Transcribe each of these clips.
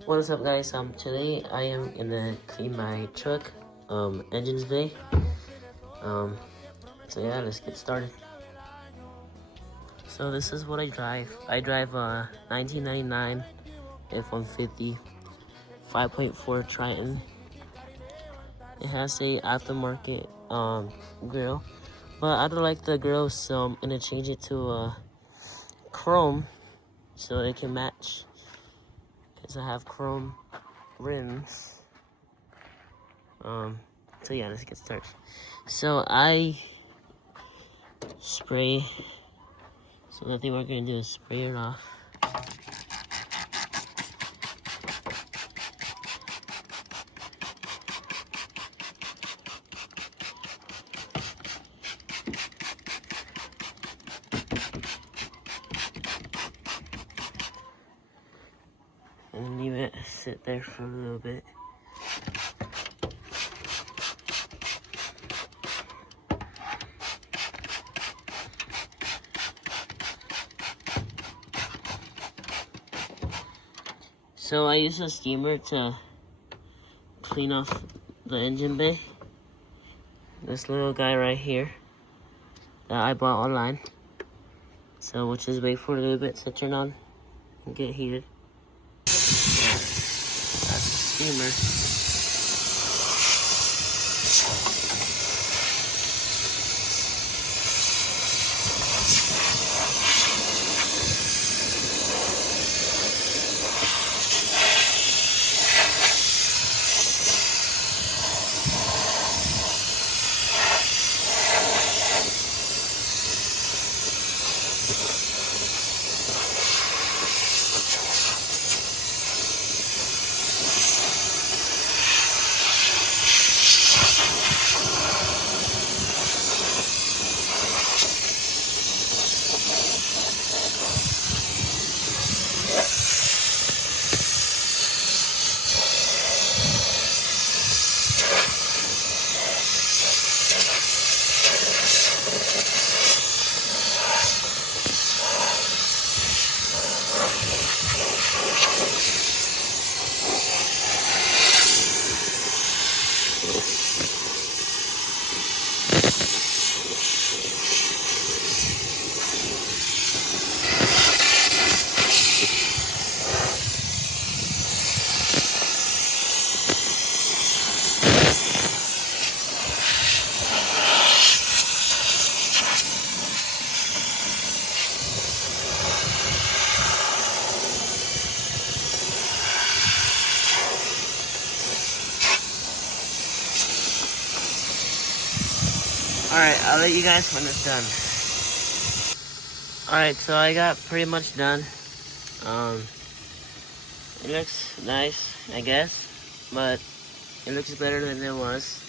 What is up, guys? Today I am gonna clean my truck engines bay. So yeah, let's get started. So this is what I drive. I drive a 1999 F150 5.4 Triton. It has a aftermarket grill, but I don't like the grill, so I'm gonna change it to chrome so it can match, because I have chrome rims. So yeah, let's get started. So I spray. So the thing we're gonna do is spray it off. And then leave it sit there for a little bit. So I use a steamer to clean off the engine bay. This little guy right here that I bought online. So we'll just wait for a little bit to turn on and get heated. That's the steamer. Alright, I'll let you guys when it's done. Alright, so I got pretty much done. It looks nice, I guess, but it looks better than it was.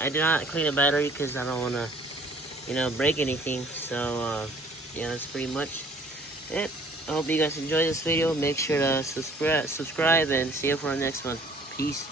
I did not clean the battery because I don't want to, break anything. So, yeah, that's pretty much it. I hope you guys enjoyed this video. Make sure to subscribe and see you for the next one. Peace.